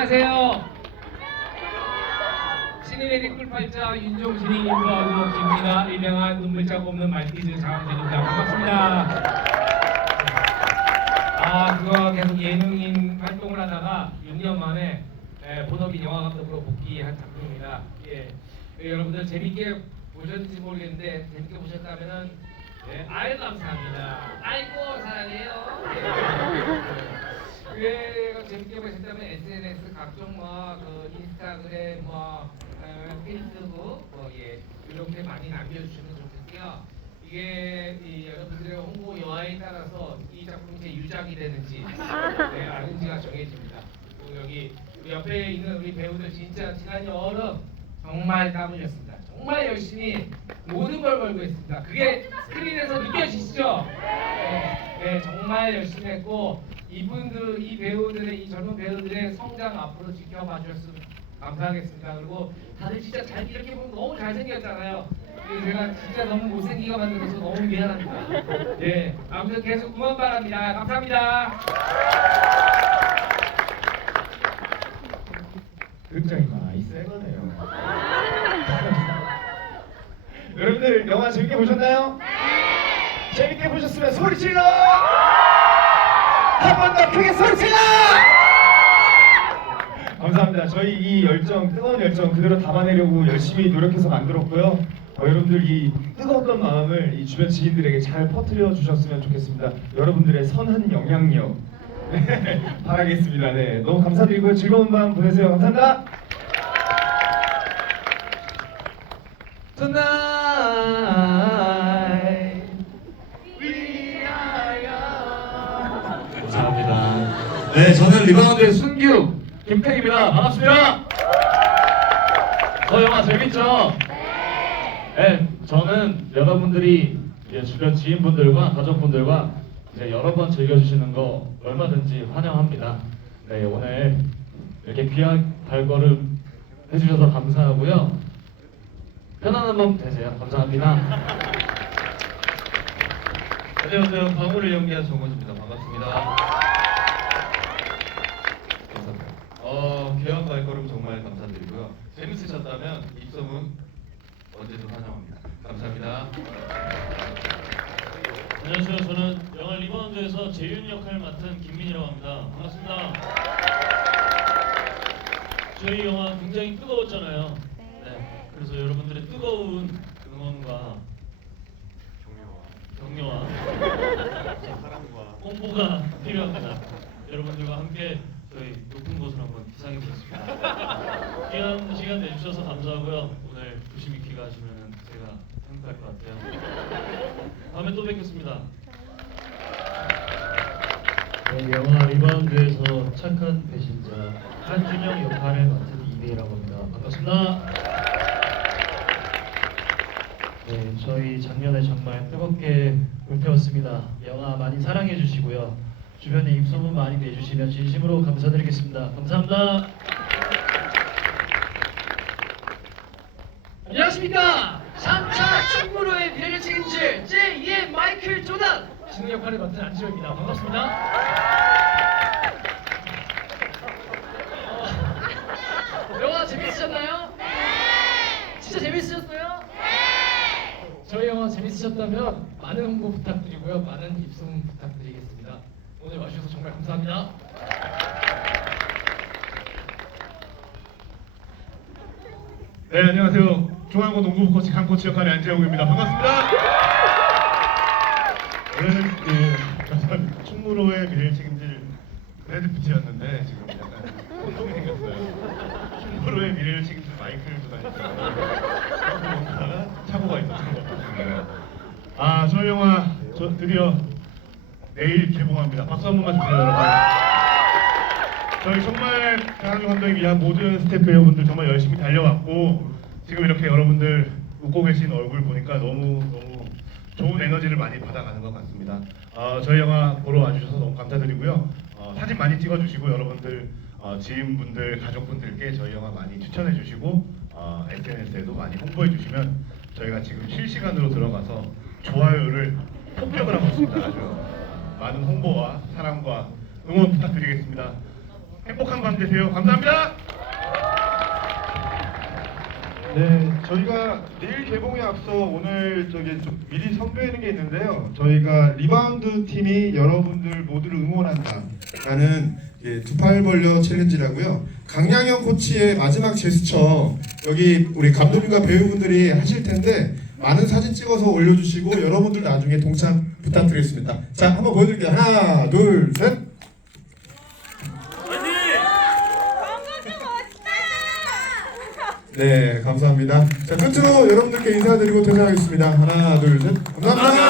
안녕하세요. 신인의 꿀팔자 윤종신이 인도하고 김민아 유명한 눈물자 없는 말티즈 장원입니다 반갑습니다. 아 그거 계속 예능인 활동을 하다가 6년 만에 예, 본업인 영화감독으로 복귀한 작품입니다. 예, 예, 여러분들 재밌게 보셨는지 모르겠는데 재밌게 보셨다면은 예, 아이 감사합니다. 아이고 사랑해요. 예. 예. 재밌게 보셨다면 SNS 각종 뭐그 인스타그램 뭐 어, 페이스북 뭐예 이렇게 많이 남겨주시면 좋겠고요. 이게 이 여러분들의 홍보 여하에 따라서 이 작품이 제 유작이 되는지 네, 아는지가 정해집니다. 그리고 여기 우리 옆에 있는 우리 배우들 진짜 지난 여름 정말 땀 흘렸습니다. 정말 열심히 모든 걸 걸고 있습니다. 그게 스크린에서 느껴지시죠? 네, 네, 정말 열심히 했고 이분들 이 배우들의 이 젊은 배우들의 성장 앞으로 지켜봐 주셨으면 감사하겠습니다. 그리고 다들 진짜 잘 이렇게 보면 너무 잘생겼잖아요. 제가 진짜 너무 못생기게 만들어서 너무 미안합니다. 네, 아무튼 계속 응원 바랍니다. 감사합니다. 굉장히 많이 세 거네요. 여러분들 영화 재밌게 보셨나요? 네. 재밌게 보셨으면 소리 질러! 한 번 더 크게 소리 질러! 감사합니다. 저희 이 열정, 뜨거운 열정 그대로 담아내려고 열심히 노력해서 만들었고요. 어, 여러분들 이 뜨거웠던 마음을 이 주변 지인들에게 잘 퍼뜨려 주셨으면 좋겠습니다. 여러분들의 선한 영향력 네, 바라겠습니다. 네, 너무 감사드리고요. 즐거운 밤 보내세요. 감사합니다. Tonight 네, 저는 리바운드의 순규 김택입니다. 반갑습니다. 저 영화 재밌죠? 네, 저는 여러분들이 이제 주변 지인분들과 가족분들과 이제 여러 번 즐겨주시는 거 얼마든지 환영합니다. 네, 오늘 이렇게 귀한 발걸음 해주셔서 감사하고요. 편안한 밤 되세요. 감사합니다. 안녕하세요. 방울을 연기한 정원입니다. 반갑습니다. 안녕하세요. 저는 영화 리바운드에서 재윤 역할을 맡은 김민이라고 합니다. 반갑습니다. 저희 영화 굉장히 뜨거웠잖아요. 네. 그래서 여러분들의 뜨거운 응원과 격려와 홍보가 필요합니다. 여러분들과 함께 저희 높은 곳으로 한번 기상해 보겠습니다. 귀한 시간 내주셔서 감사하고요. 오늘 조심히 귀가하시면 제가 행복할 것 같아요. 다음에 또 뵙겠습니다. 네, 영화 리바운드에서 착한 배신자 한준영 역할을 맡은 이대라고 합니다. 반갑습니다. 네, 저희 작년에 정말 뜨겁게 불태웠습니다. 영화 많이 사랑해 주시고요. 주변에 입소문 많이 내주시면 진심으로 감사드리겠습니다. 감사합니다. 안녕하십니까 3차 충무로의 미래를 책임질 제2의 마이클 조단 진우 역할을 맡은 안지호입니다. 반갑습니다. 어, 영화 재밌으셨나요? 네! 진짜 재밌으셨어요? 네! 저희 영화 재밌으셨다면 많은 홍보 부탁드리고요. 많은 입소문 부탁드리겠습니다. 오늘 와주셔서 정말 감사합니다. 네 안녕하세요. 중앙고 농구부 코치 강 코치 역할의 안재홍입니다. 반갑습니다. 원래는 그 약간 충무로의 미래를 책임질 브래드 피트였는데 지금 약간 혼동이 생겼어요. 충무로의 미래를 책임질 조단이었어요. 뭔가 착오가 있었던 것 같습니다. 아, 저희 영화 저 드디어 내일 개봉합니다. 박수 한 번만 주세요, 여러분. 저희 정말 강한주 감독님 위한 모든 스태프 여러분들 정말 열심히 달려왔고 지금 이렇게 여러분들 웃고 계신 얼굴 보니까 너무 너무 좋은 에너지를 많이 받아가는 것 같습니다. 어, 저희 영화 보러 와주셔서 너무 감사드리고요. 어, 사진 많이 찍어주시고 여러분들 어, 지인분들, 가족분들께 저희 영화 많이 추천해주시고 어, SNS에도 많이 홍보해주시면 저희가 지금 실시간으로 들어가서 좋아요를 폭격을 하고 있습니다. 아주 많은 홍보와 사랑과 응원 부탁드리겠습니다. 행복한 밤 되세요. 감사합니다. 네, 저희가 내일 개봉에 앞서 오늘 저기 좀 미리 선보이는 게 있는데요. 저희가 리바운드 팀이 여러분들 모두를 응원한다라는 예, 두팔 벌려 챌린지라고요. 강양현 코치의 마지막 제스처 여기 우리 감독님과 배우분들이 하실 텐데 많은 사진 찍어서 올려주시고 여러분들 나중에 동참 부탁드리겠습니다. 자, 한번 보여드릴게요. 하나, 둘, 셋. 네, 감사합니다. 자, 끝으로 여러분들께 인사드리고 퇴장하겠습니다. 하나, 둘, 셋. 감사합니다.